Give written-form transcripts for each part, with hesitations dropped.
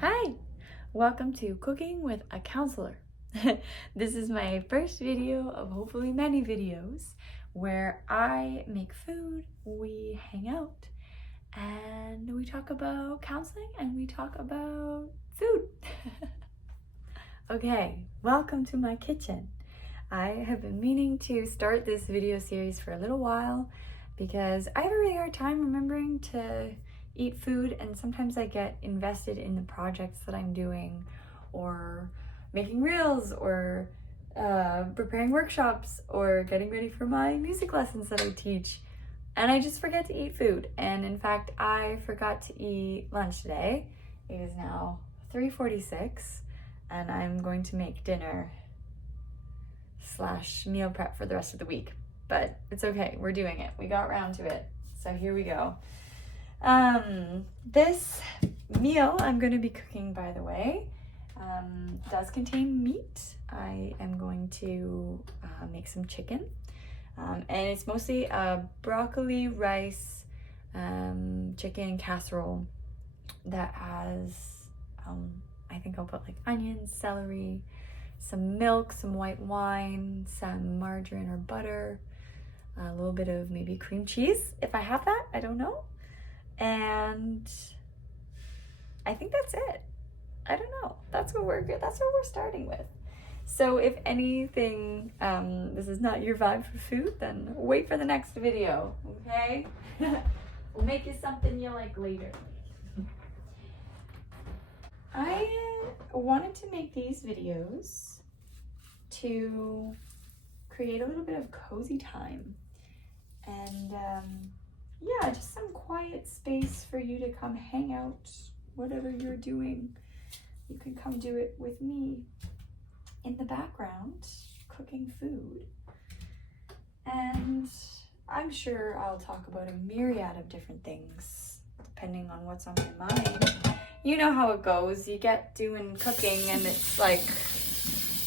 Hi, welcome to Cooking with a Counselor. This is my first video of hopefully many videos where I make food, we hang out, and we talk about counseling and we talk about food. Okay, welcome to my kitchen. I have been meaning to start this video series for a little while because I have a really hard time remembering to eat food, and sometimes I get invested in the projects that I'm doing or making reels or preparing workshops or getting ready for my music lessons that I teach, and I just forget to eat food. And in fact, I forgot to eat lunch today. It is now 3:46 and I'm going to make dinner / meal prep for the rest of the week, but it's okay, we're doing it. We got around to it, so here we go. This meal I'm going to be cooking, by the way, does contain meat. I am going to make some chicken, and it's mostly a broccoli, rice, chicken casserole that has, I think I'll put like onions, celery, some milk, some white wine, some margarine or butter, a little bit of maybe cream cheese if I have that, I don't know. And I think that's it. I don't know. That's what we're starting with. So if anything, this is not your vibe for food, then wait for the next video, okay? We'll make you something you like later. I wanted to make these videos to create a little bit of cozy time and yeah, just some quiet space for you to come hang out. Whatever you're doing, you can come do it with me in the background, cooking food. And I'm sure I'll talk about a myriad of different things depending on what's on my mind. You know how it goes. You get doing cooking and it's like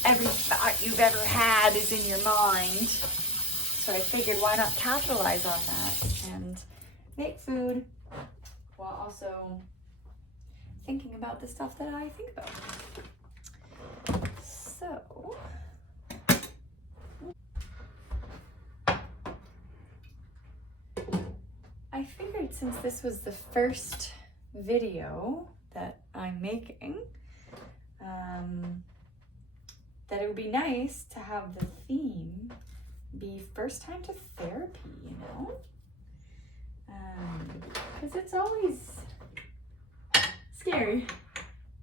every thought you've ever had is in your mind. So I figured, why not capitalize on that and make food while also thinking about the stuff that I think about. So I figured, since this was the first video that I'm making, that it would be nice to have the theme be first time to therapy, you know? Because it's always scary.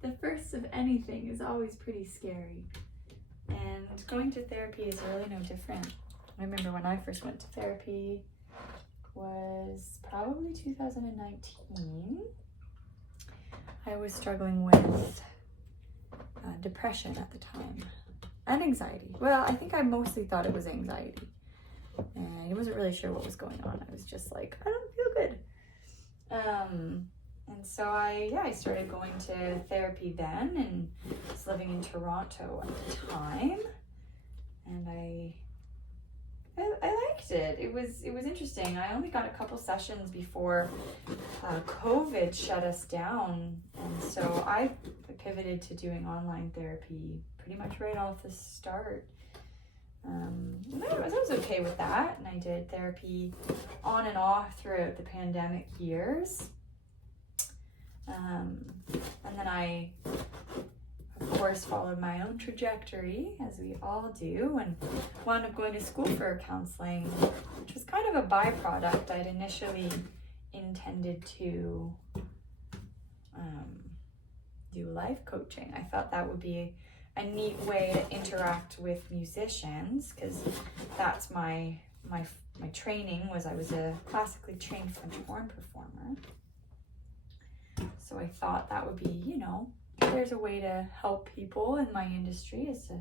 The first of anything is always pretty scary. And going to therapy is really no different. I remember when I first went to therapy was probably 2019. I was struggling with depression at the time and anxiety. Well, I think I mostly thought it was anxiety. And I wasn't really sure what was going on. I was just like, I don't feel good. And so I started going to therapy then, and was living in Toronto at the time. And I liked it. It was interesting. I only got a couple sessions before COVID shut us down. And so I pivoted to doing online therapy pretty much right off the start. And I was okay with that, and I did therapy on and off throughout the pandemic years. And then I, of course, followed my own trajectory, as we all do, and wound up going to school for counseling, which was kind of a byproduct. I'd initially intended to do life coaching. I thought that would be a neat way to interact with musicians, because that's my training was I was a classically trained French horn performer. So I thought that would be, you know, there's a way to help people in my industry, is to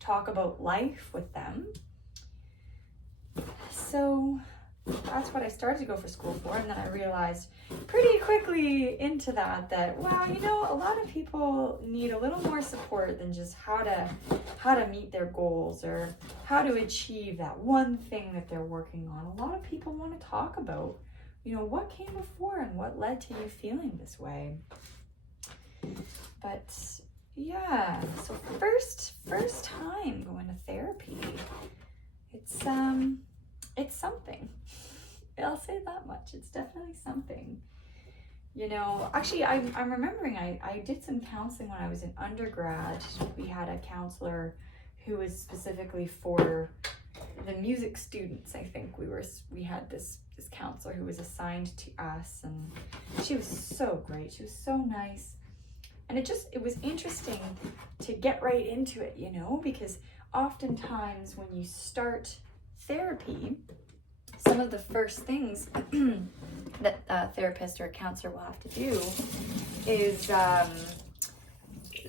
talk about life with them. So that's what I started to go for school for, and then I realized pretty quickly into that wow, you know, a lot of people need a little more support than just how to meet their goals or how to achieve that one thing that they're working on. A lot of people want to talk about, you know, what came before and what led to you feeling this way. But yeah, so first time going to therapy. It's something. I'll say that much. It's definitely something. You know, actually, I'm remembering I did some counseling when I was in undergrad. We had a counselor who was specifically for the music students. I think we had this counselor who was assigned to us, and she was so great. She was so nice. And it was interesting to get right into it, you know, because oftentimes when you start therapy, some of the first things that a therapist or a counselor will have to do is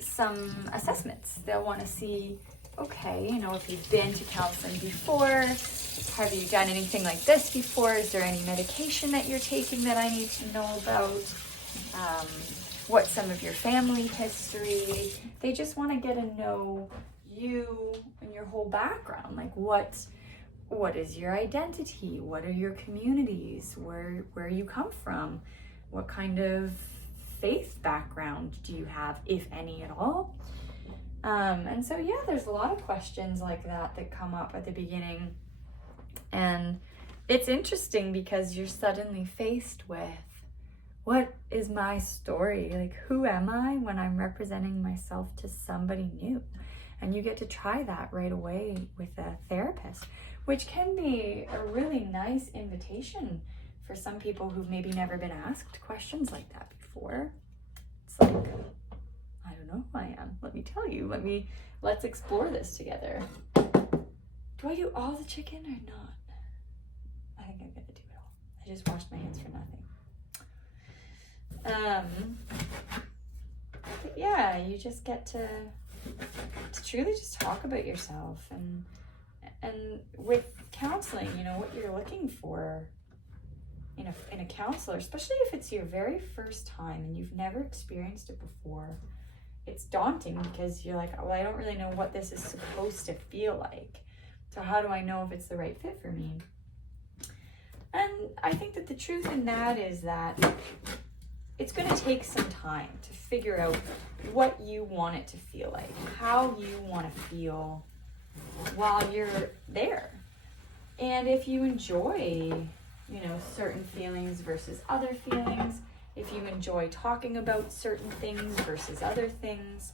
some assessments. They'll want to see, okay, you know, if you've been to counseling before, have you done anything like this before? Is there any medication that you're taking that I need to know about? What's some of your family history? They just want to get to know you and your whole background. Like what is your identity? What are your communities? Where you come from? What kind of faith background do you have, if any at all? And so yeah, there's a lot of questions like that come up at the beginning. And it's interesting because you're suddenly faced with, what is my story? Like, who am I when I'm representing myself to somebody new? And you get to try that right away with a therapist, which can be a really nice invitation for some people who've maybe never been asked questions like that before. It's like, I don't know who I am. Let me tell you. Let's explore this together. Do I do all the chicken or not? I think I'm gonna do it all. I just washed my hands for nothing. But yeah, you just get to truly just talk about yourself, and with counseling, you know, what you're looking for in a counselor, especially if it's your very first time and you've never experienced it before. It's daunting because you're like, well, I don't really know what this is supposed to feel like. So how do I know if it's the right fit for me? And I think that the truth in that is that it's going to take some time to figure out what you want it to feel like, how you want to feel while you're there. And if you enjoy, you know, certain feelings versus other feelings, if you enjoy talking about certain things versus other things,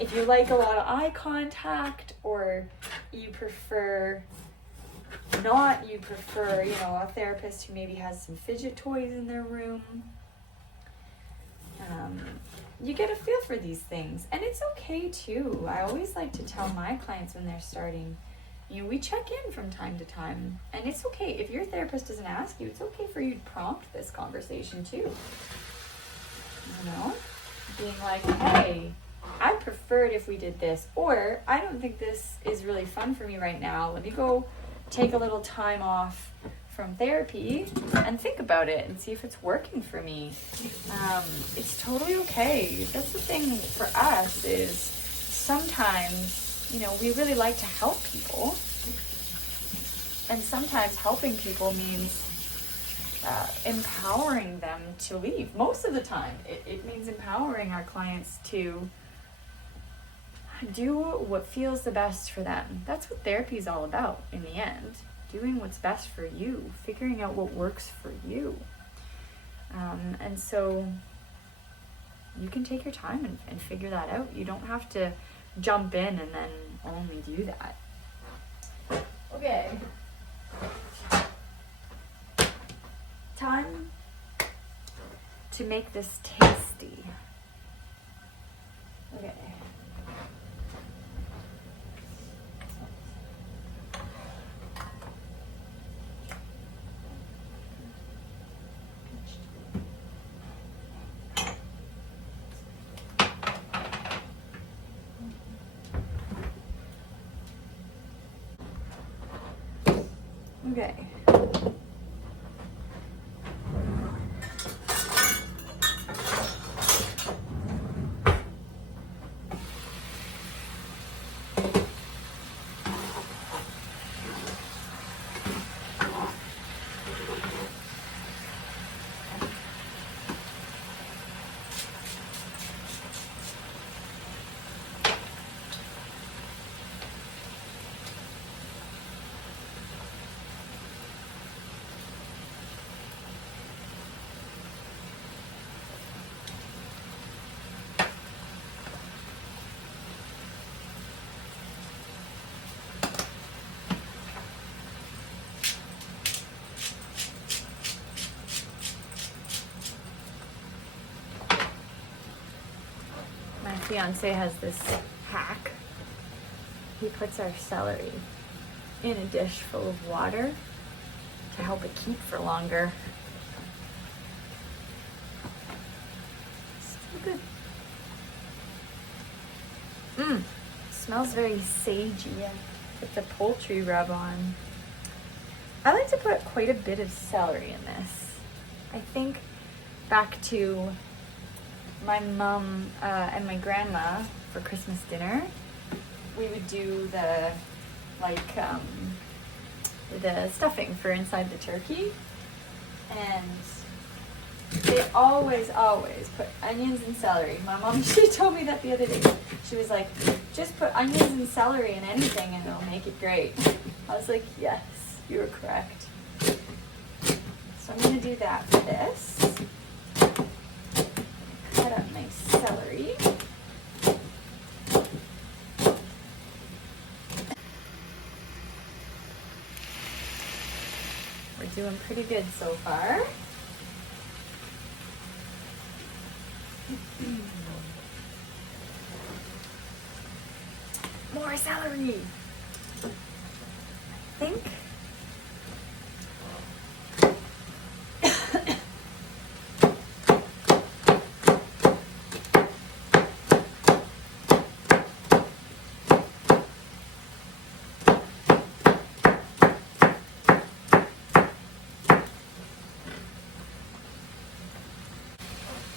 if you like a lot of eye contact, or you prefer, you know, a therapist who maybe has some fidget toys in their room. You get a feel for these things, and it's okay too. I always like to tell my clients when they're starting, you know, we check in from time to time, and it's okay if your therapist doesn't ask you. It's okay for you to prompt this conversation too. You know, being like, hey, I'd prefer it if we did this, or I don't think this is really fun for me right now. Let me go take a little time off from therapy and think about it and see if it's working for me. It's totally okay. That's the thing for us, is sometimes, you know, we really like to help people, and sometimes helping people means empowering them to leave. Most of the time it means empowering our clients to do what feels the best for them. That's what therapy is all about in the end. Doing what's best for you, figuring out what works for you. And so you can take your time and figure that out. You don't have to jump in and then only do that. Okay. Time to make this tasty. Okay. Okay. fiance has this hack. He puts our celery in a dish full of water to help it keep for longer. Still good. Smells very sagey with the poultry rub on. I like to put quite a bit of celery in this. I think back to my mom and my grandma for Christmas dinner. We would do the stuffing for inside the turkey, and they always put onions and celery. My mom, she told me that the other day. She was like, just put onions and celery in anything and it'll make it great. I was like, yes, you're correct. So I'm gonna do that for this. Cut up my celery. We're doing pretty good so far. More celery. I think.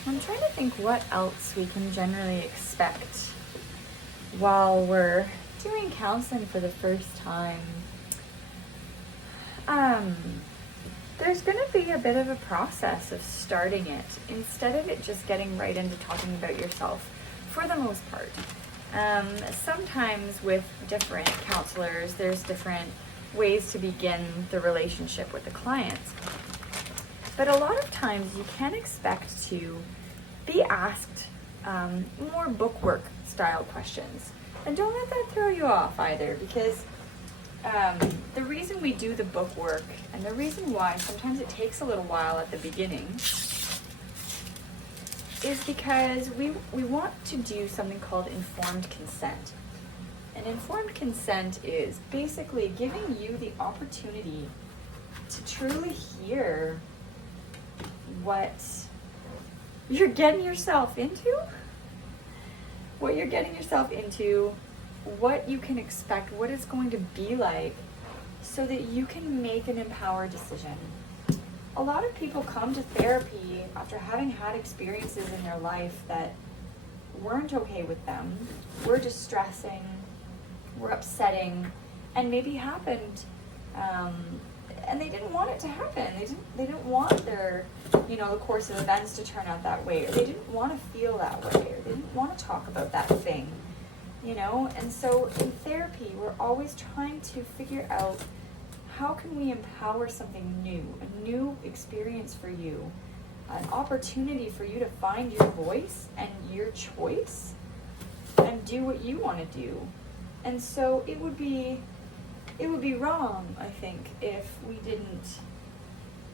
I'm trying to think what else we can generally expect while we're doing counseling for the first time. There's going to be a bit of a process of starting it instead of it just getting right into talking about yourself for the most part. Sometimes with different counselors, there's different ways to begin the relationship with the clients. But a lot of times you can expect to be asked more bookwork style questions. And don't let that throw you off either, because the reason we do the bookwork and the reason why sometimes it takes a little while at the beginning is because we want to do something called informed consent. And informed consent is basically giving you the opportunity to truly hear what you're getting yourself into, what you can expect, what it's going to be like, so that you can make an empowered decision. A lot of people come to therapy after having had experiences in their life that weren't okay with them, were distressing, were upsetting, and maybe happened, and they didn't want it to happen. They didn't want their, the course of events to turn out that way, or they didn't want to feel that way, or they didn't want to talk about that thing, And so in therapy, we're always trying to figure out how can we empower something new, a new experience for you, an opportunity for you to find your voice and your choice and do what you want to do. And so it would be wrong, I think, if we didn't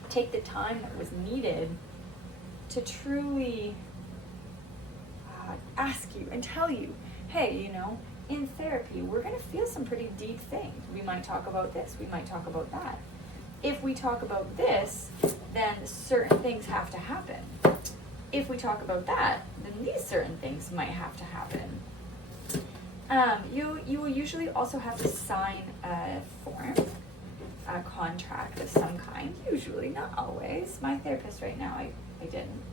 take the time that was needed to truly ask you and tell you, hey, in therapy, we're going to feel some pretty deep things. We might talk about this, we might talk about that. If we talk about this, then certain things have to happen. If we talk about that, then these certain things might have to happen. You will usually also have to sign a form, a contract of some kind, usually, not always. My therapist right now, I didn't.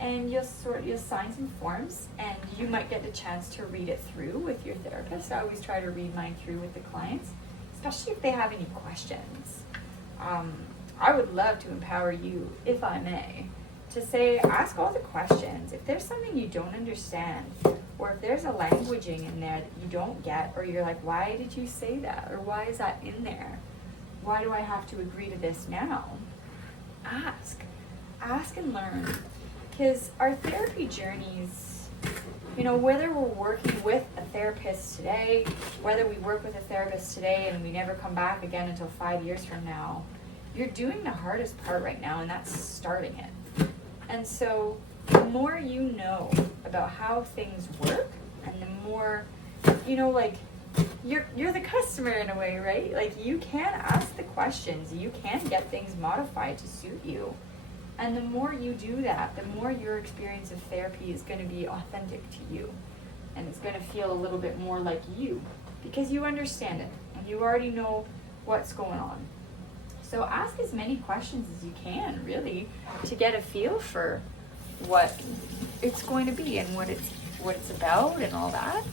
And you'll sign some forms, and you might get a chance to read it through with your therapist. I always try to read mine through with the clients, especially if they have any questions. I would love to empower you, if I may, to say, ask all the questions. If there's something you don't understand, or if there's a languaging in there that you don't get, or you're like, why did you say that? Or why is that in there? Why do I have to agree to this now? Ask and learn. Because our therapy journeys, whether we're working with a therapist today, whether we work with a therapist today and we never come back again until 5 years from now, you're doing the hardest part right now, and that's starting it. And so the more you know about how things work, and the more, you know, like, you're the customer in a way, right? Like, you can ask the questions, you can get things modified to suit you. And the more you do that, the more your experience of therapy is going to be authentic to you. And it's going to feel a little bit more like you, because you understand it and you already know what's going on. So ask as many questions as you can, really, to get a feel for what it's going to be and what it's about and all that.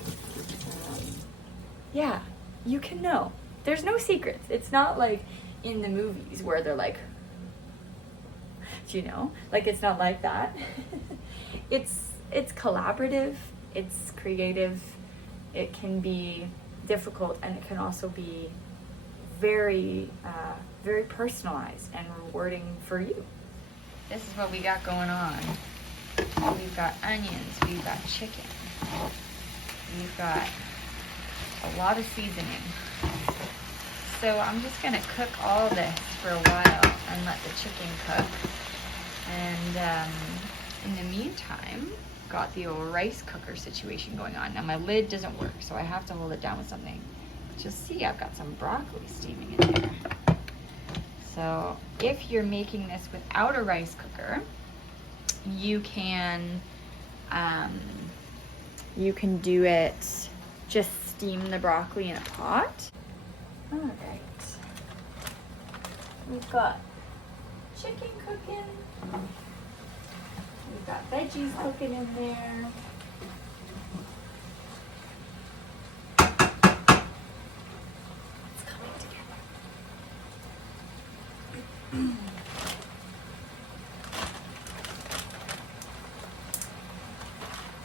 Yeah, you can know. There's no secrets. It's not like in the movies where they're like, you know, like, it's not like that. It's collaborative, it's creative, it can be difficult, and it can also be very very personalized and rewarding for you. This is what we got going on. We've got onions, we've got chicken, we've got a lot of seasoning. So I'm just gonna cook all this for a while and let the chicken cook. And in the meantime, got the old rice cooker situation going on. Now my lid doesn't work, so I have to hold it down with something. Just see, I've got some broccoli steaming in there. So if you're making this without a rice cooker, you can do it, just steam the broccoli in a pot. All right, we've got chicken cooking, we've got veggies cooking in there. It's coming together.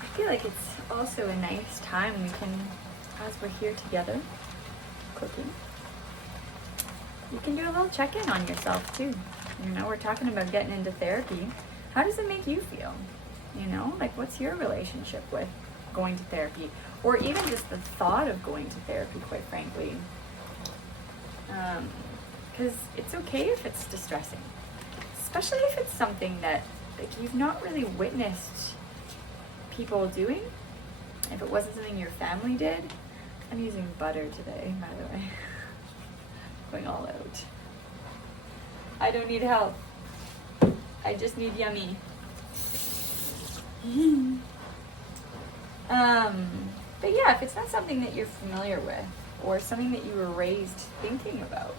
I feel like it's also a nice time we can, as we're here together cooking, you can do a little check-in on yourself too. You know, we're talking about getting into therapy. How does it make you feel? You know, like, what's your relationship with going to therapy? Or even just the thought of going to therapy, quite frankly. Because it's okay if it's distressing. Especially if it's something that, like, you've not really witnessed people doing. If it wasn't something your family did. I'm using butter today, by the way. Going all out. I don't need help. I just need yummy. But yeah, if it's not something that you're familiar with, or something that you were raised thinking about,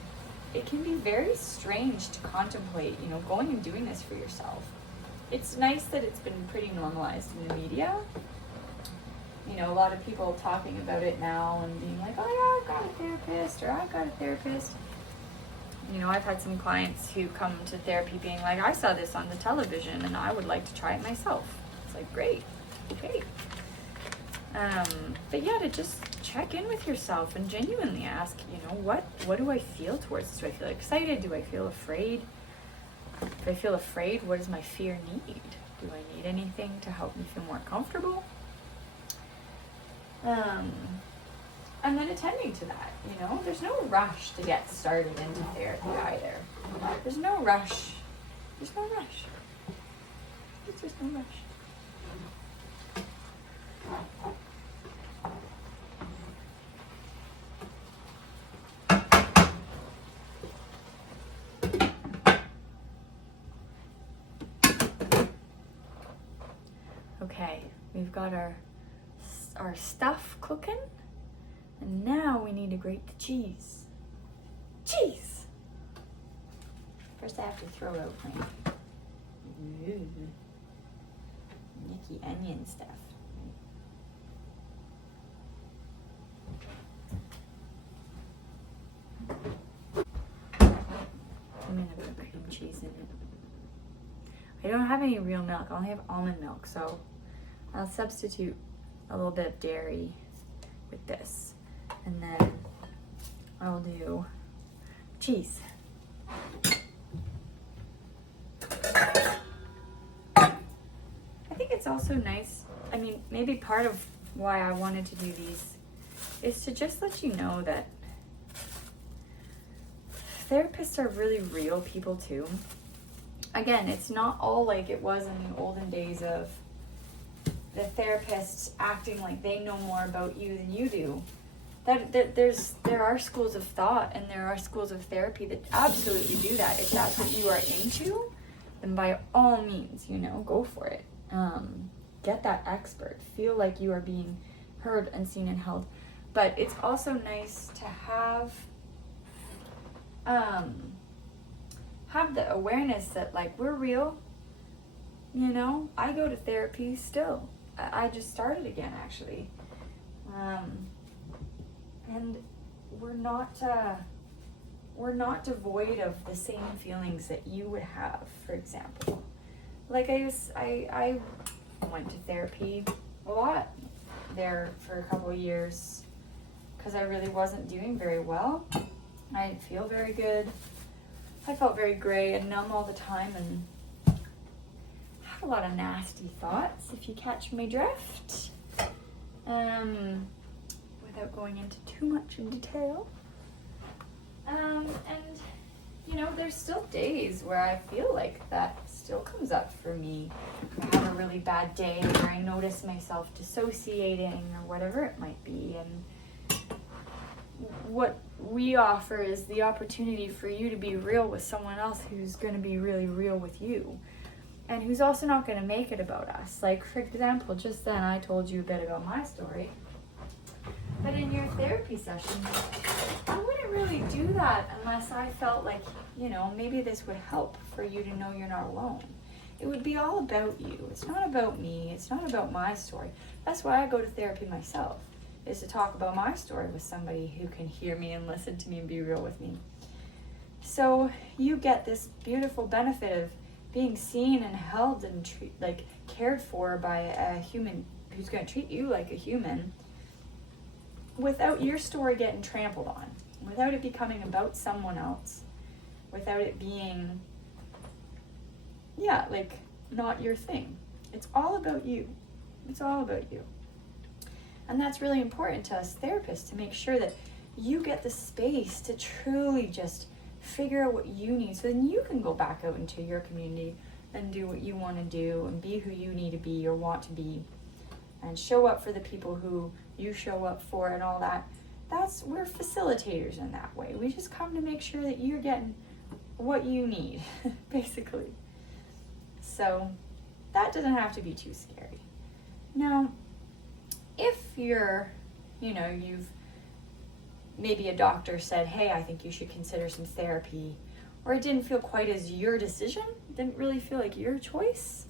it can be very strange to contemplate, you know, going and doing this for yourself. It's nice that it's been pretty normalized in the media. You know, a lot of people talking about it now and being like, oh yeah, I've got a therapist, or I've got a therapist. You know, I've had some clients who come to therapy being like, I saw this on the television and I would like to try it myself. It's like, great, okay. But yeah, to just check in with yourself and genuinely ask, you know, what do I feel towards this? Do I feel excited? Do I feel afraid? If I feel afraid, what does my fear need? Do I need anything to help me feel more comfortable? And then attending to that, you know, there's no rush to get started into therapy either. There's no rush. There's no rush. There's just no rush. Okay, we've got our stuff cooking, and now we need to grate the cheese. Cheese! First I have to throw out my nicky onion stuff. I'm gonna put cream cheese in it. I don't have any real milk, I only have almond milk, so I'll substitute a little bit of dairy with this, and then I'll do cheese. I think it's also nice, I mean, maybe part of why I wanted to do these is to just let you know that therapists are really real people too. again, it's not all like it was in the olden days of the therapists acting like they know more about you than you do. There are schools of thought and there are schools of therapy that absolutely do that. If that's what you are into, then by all means, go for it. Get that expert. Feel like you are being heard and seen and held. But it's also nice to have the awareness that, like, we're real. I go to therapy still. I just started again, actually. And we're not devoid of the same feelings that you would have, for example. Like I went to therapy a lot there for a couple of years because I really wasn't doing very well. I didn't feel very good. I felt very gray and numb all the time and had a lot of nasty thoughts, if you catch my drift. Without going into too much in detail. And there's still days where I feel like that still comes up for me. I have a really bad day where I notice myself dissociating or whatever it might be. And what we offer is the opportunity for you to be real with someone else who's going to be really real with you. And who's also not going to make it about us. Like, for example, just then I told you a bit about my story. But in your therapy session, I wouldn't really do that unless I felt like, maybe this would help for you to know you're not alone. It would be all about you. It's not about me. It's not about my story. That's why I go to therapy myself, is to talk about my story with somebody who can hear me and listen to me and be real with me. So you get this beautiful benefit of being seen and held and cared for by a human who's going to treat you like a human, without your story getting trampled on, without it becoming about someone else, without it being, not your thing. It's all about you. It's all about you. And that's really important to us therapists, to make sure that you get the space to truly just figure out what you need, so then you can go back out into your community and do what you want to do and be who you need to be or want to be, and show up for the people who you show up for and all that. We're facilitators in that way. We just come to make sure that you're getting what you need, basically. So that doesn't have to be too scary. Now, if you're, you've maybe a doctor said, hey, I think you should consider some therapy, or it didn't feel quite as your decision, didn't really feel like your choice,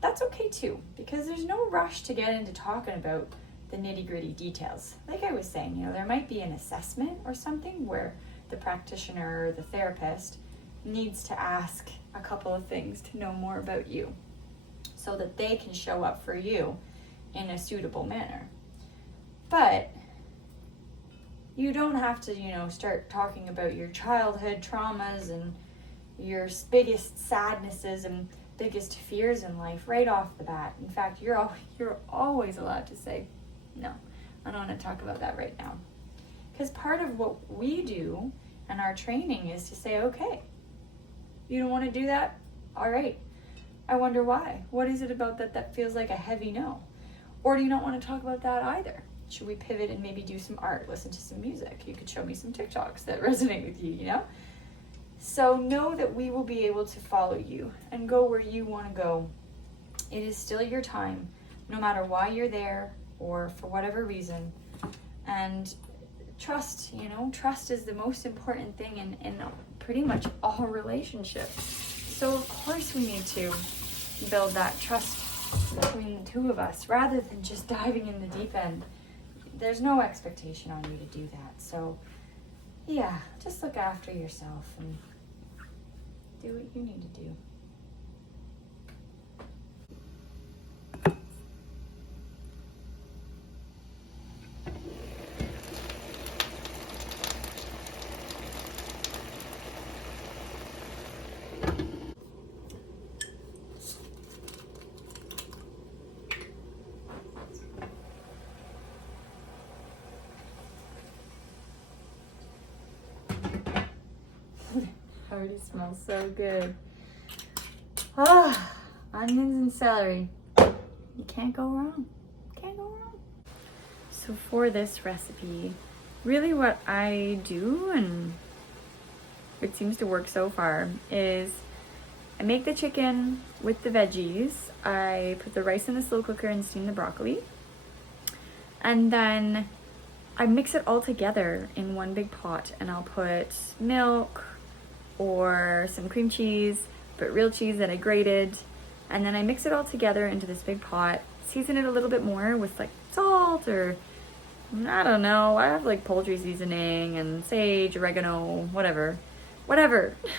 that's okay too, because there's no rush to get into talking about the nitty-gritty details. Like I was saying, there might be an assessment or something where the practitioner or the therapist needs to ask a couple of things to know more about you so that they can show up for you in a suitable manner. But you don't have to, start talking about your childhood traumas and your biggest sadnesses and biggest fears in life right off the bat. In fact, you're always allowed to say, no, I don't want to talk about that right now. Because part of what we do and our training is to say, okay, you don't want to do that? All right. I wonder why. What is it about that feels like a heavy no? Or do you not want to talk about that either? Should we pivot and maybe do some art, listen to some music? You could show me some TikToks that resonate with you, So know that we will be able to follow you and go where you want to go. It is still your time, no matter why you're there or for whatever reason. And trust, trust is the most important thing in pretty much all relationships. So of course we need to build that trust between the two of us rather than just diving in the deep end. There's no expectation on you to do that. So yeah, just look after yourself and do what you need to do. Already smells so good. Ah, onions and celery. You can't go wrong. Can't go wrong. So for this recipe, really what I do, and it seems to work so far, is I make the chicken with the veggies. I put the rice in the slow cooker and steam the broccoli. And then I mix it all together in one big pot, and I'll put milk or some cream cheese, but real cheese that I grated. And then I mix it all together into this big pot, season it a little bit more with like salt or I don't know. I have like poultry seasoning and sage, oregano, whatever.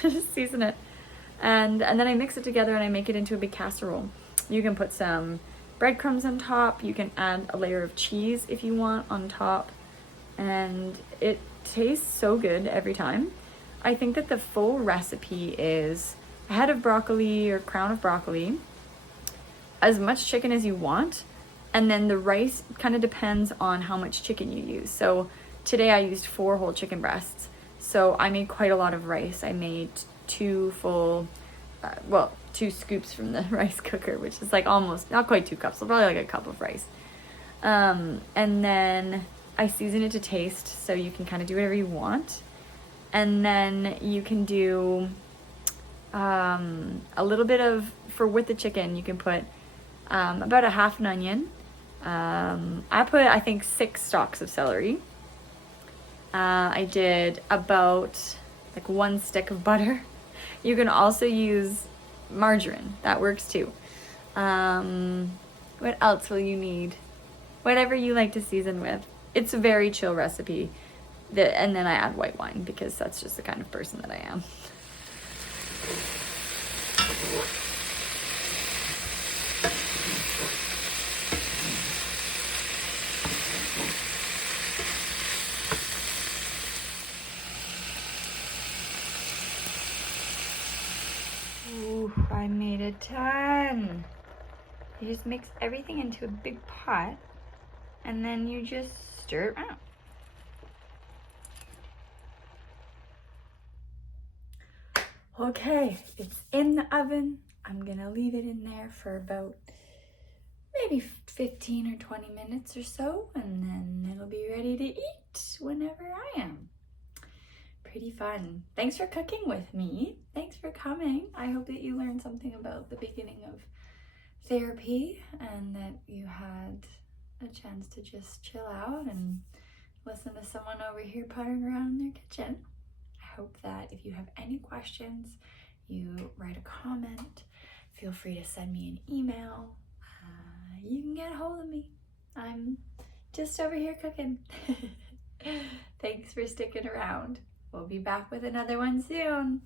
Just season it. And then I mix it together and I make it into a big casserole. You can put some breadcrumbs on top. You can add a layer of cheese if you want on top. And it tastes so good every time. I think that the full recipe is a head of broccoli or crown of broccoli, as much chicken as you want, and then the rice kind of depends on how much chicken you use. So today I used 4 whole chicken breasts, so I made quite a lot of rice. I made 2 scoops from the rice cooker, which is like almost, not quite 2 cups, so probably like a cup of rice. And then I season it to taste, so you can kind of do whatever you want. And then you can do a little bit of, with the chicken, you can put about a half an onion. I put, I think, 6 stalks of celery. I did about like 1 stick of butter. You can also use margarine, that works too. What else will you need? Whatever you like to season with. It's a very chill recipe. And then I add white wine because that's just the kind of person that I am. Ooh, I made a ton. You just mix everything into a big pot and then you just stir it around. Okay, it's in the oven. I'm gonna leave it in there for about maybe 15 or 20 minutes or so, and then it'll be ready to eat whenever I am. Pretty fun. Thanks for cooking with me. Thanks for coming. I hope that you learned something about the beginning of therapy and that you had a chance to just chill out and listen to someone over here puttering around in their kitchen. I hope that if you have any questions, you write a comment. Feel free to send me an email. You can get a hold of me. I'm just over here cooking. Thanks for sticking around. We'll be back with another one soon.